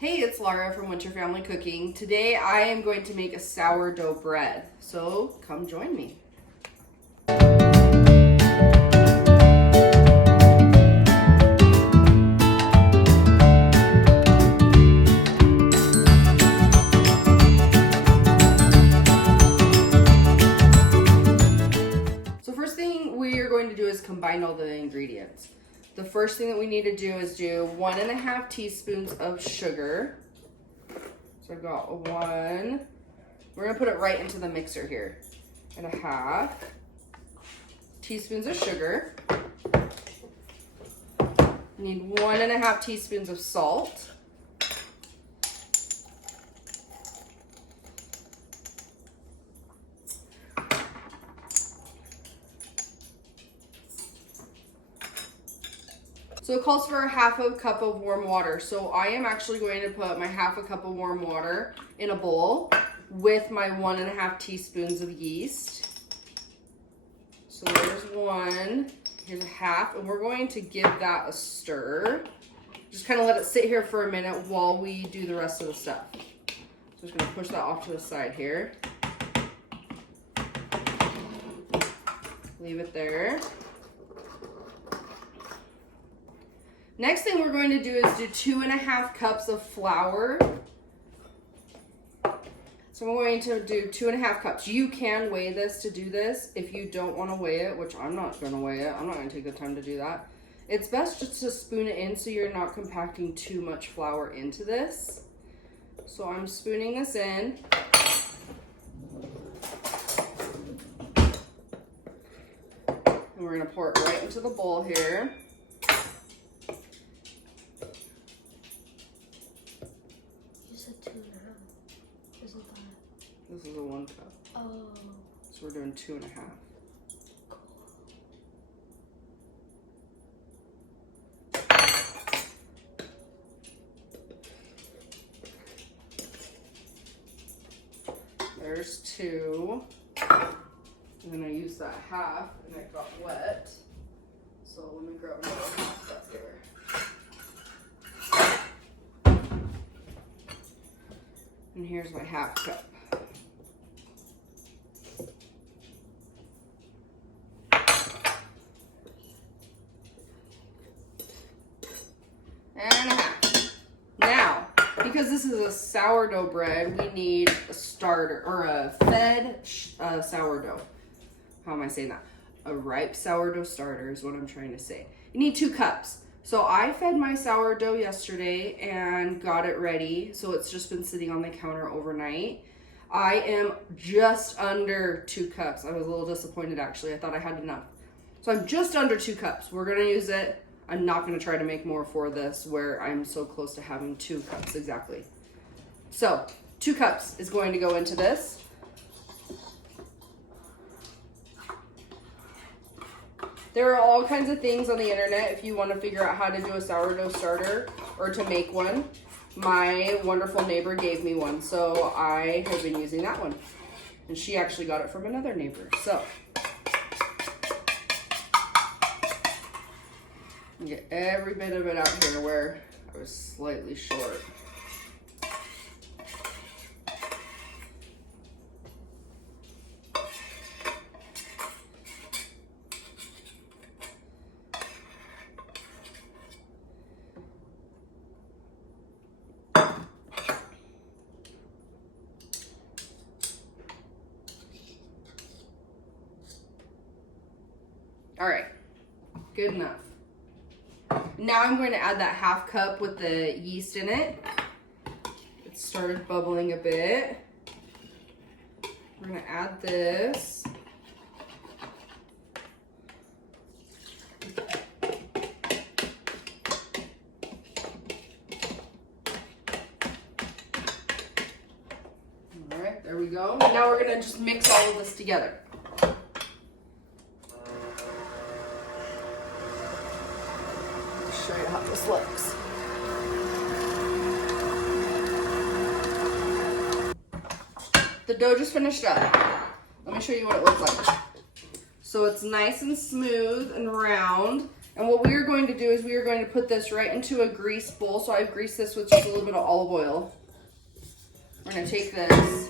Hey, it's Laura from Winter Family Cooking. Today I am going to make a sourdough bread, so come join me. So first thing we are going to do is combine all the ingredients. The first thing that we need to do is do 1.5 teaspoons of sugar. So I've got 1. We're gonna put it right into the mixer here. And 1/2 teaspoons of sugar. You need 1.5 teaspoons of salt. So it calls for a 1/2 cup of warm water. So I am actually going to put my 1/2 cup of warm water in a bowl with my 1.5 teaspoons of yeast. So there's 1, here's 1/2, and we're going to give that a stir. Just kind of let it sit here for a minute while we do the rest of the stuff. So I'm just gonna push that off to the side here. Leave it there. Next thing we're going to do is do 2.5 cups of flour. So I'm going to do 2.5 cups. You can weigh this to do this. If you don't want to weigh it, which I'm not going to weigh it, I'm not going to take the time to do that. It's best just to spoon it in so you're not compacting too much flour into this. So I'm spooning this in. And we're going to pour it right into the bowl here. This is a 1 cup. Oh. So we're doing 2.5. There's 2. And then I used that 1/2 and it got wet. So let me grab another 1/2 cup here. And here's my 1/2 cup. And 1/2. Now, because this is a sourdough bread, we need a starter or a fed sourdough. How am I saying that? A ripe sourdough starter is what I'm trying to say. You need 2 cups. So I fed my sourdough yesterday and got it ready. So it's just been sitting on the counter overnight. I am just under 2 cups. I was a little disappointed actually. I thought I had enough. So I'm just under 2 cups. We're gonna use it. I'm not gonna try to make more for this where I'm so close to having 2 cups exactly. So 2 cups is going to go into this. There are all kinds of things on the internet if you want to figure out how to do a sourdough starter or to make one. My wonderful neighbor gave me one, so I have been using that one. And she actually got it from another neighbor. So get every bit of it out here where I was slightly short. All right, good enough. Now I'm going to add that 1/2 cup with the yeast in it. It started bubbling a bit. We're gonna add this. All right, there we go. Now we're gonna just mix all of this together. Show you how this looks. The dough just finished up. Let me show you what it looks like. So it's nice and smooth and round, And what we are going to do is we are going to put this right into a grease bowl. So I've greased this with just a little bit of olive oil. We're going to take this.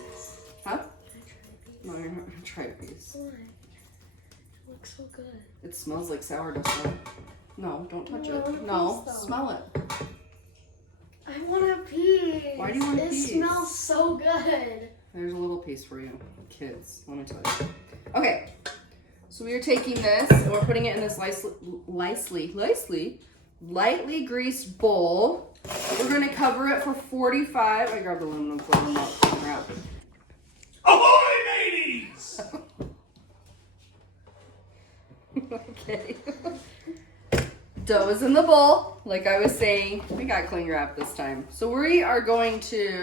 Huh? No, you're not going to try a piece. Why? It looks so good. It smells like sourdough stuff. No, don't touch it. No, No, smell it. I want a piece. Why do you want a piece? It smells so good. There's a little piece for you. Kids, let me tell you. Okay, so we are taking this and we're putting it in this lightly greased bowl. We're going to cover it for 45. I grabbed aluminum foil, not wrap. Ahoy, mateys! Okay. Dough is in the bowl, like I was saying. We got cling wrap this time. So we are going to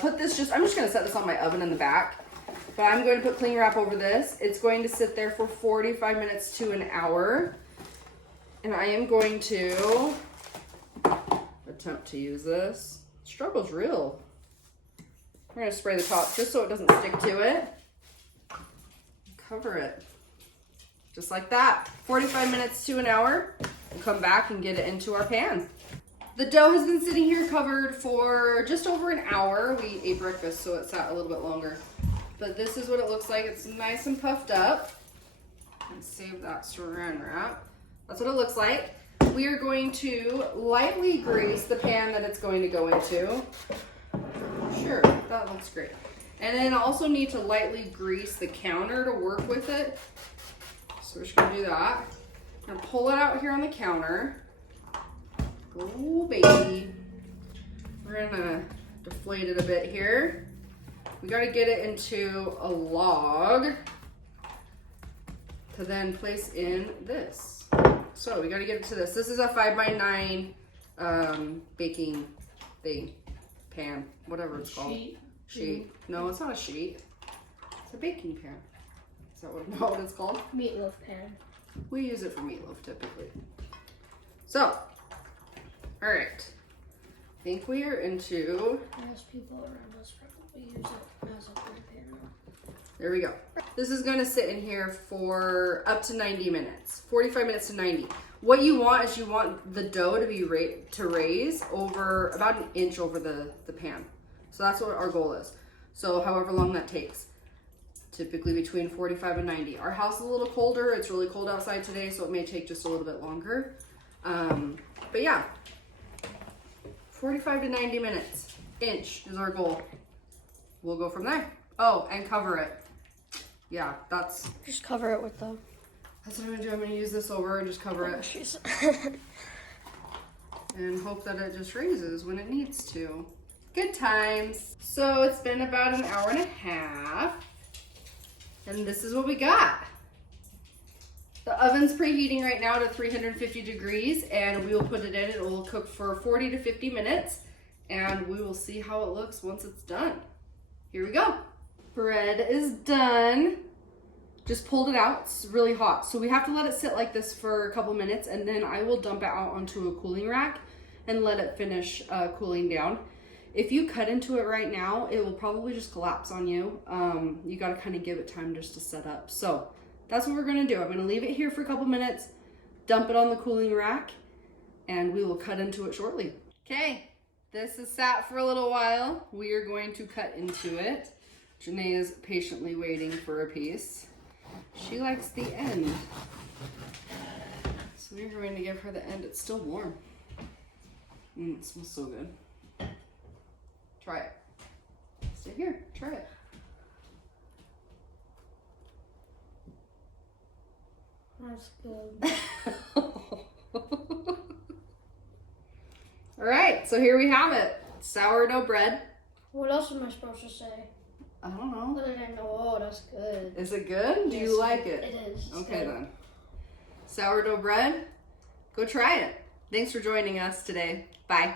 put this I'm just going to set this on my oven in the back. But I'm going to put cling wrap over this. It's going to sit there for 45 minutes to an hour. And I am going to attempt to use this. Struggle's real. We're going to spray the top just so it doesn't stick to it. Cover it. Just like that. 45 minutes to an hour. We'll come back and get it into our pan. The dough has been sitting here covered for just over an hour. We ate breakfast, so it sat a little bit longer. But this is what it looks like. It's nice and puffed up. And save that saran wrap. That's what it looks like. We are going to lightly grease the pan that it's going to go into. Sure, that looks great. And then also need to lightly grease the counter to work with it. So we're just gonna do that. I'm gonna pull it out here on the counter. Oh baby. We're gonna deflate it a bit here. We gotta get it into a log to then place in this. So we gotta get it to this. This is a 5x9 baking thing, pan, whatever it's called. Sheet. No, it's not a sheet. It's a baking pan. Is that what it's called? Meatloaf pan. We use it for meatloaf typically. So, all right. I think we are into. Most people around us probably use it as a fry pan. There we go. This is going to sit in here for up to 90 minutes, 45 minutes to 90. What you want is you want the dough to be raise over about an inch over the pan. So that's what our goal is. So however long that takes. Typically between 45 and 90. Our house is a little colder. It's really cold outside today, so it may take just a little bit longer. But yeah, 45 to 90 minutes. Inch is our goal. We'll go from there. Oh, and cover it. Yeah, that's... Just cover it with the... That's what I'm gonna do. I'm gonna use this over and just cover it. And hope that it just raises when it needs to. Good times. So it's been about an hour and a half. And this is what we got. The oven's preheating right now to 350 degrees and we will put it in. It will cook for 40 to 50 minutes and we will see how it looks once it's done. Here we go. Bread is done. Just pulled it out. It's really hot. So we have to let it sit like this for a couple minutes and then I will dump it out onto a cooling rack and let it finish cooling down. If you cut into it right now, it will probably just collapse on you. You gotta kind of give it time just to set up. So that's what we're gonna do. I'm gonna leave it here for a couple minutes, dump it on the cooling rack, and we will cut into it shortly. Okay, this is sat for a little while. We are going to cut into it. Janae is patiently waiting for a piece. She likes the end. So we're going to give her the end. It's still warm. It smells so good. Try it. Stay here. Try it. That's good. All right, so here we have it. Sourdough bread. What else am I supposed to say? I don't know. Other than, oh, that's good. Is it good? Do you like it? It is. Okay then. Sourdough bread. Go try it. Thanks for joining us today. Bye.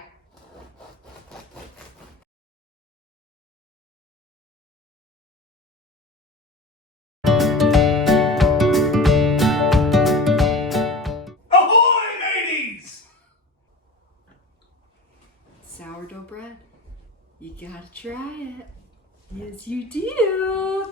Ahoy, mateys! Sourdough bread. You gotta try it. Yes, you do.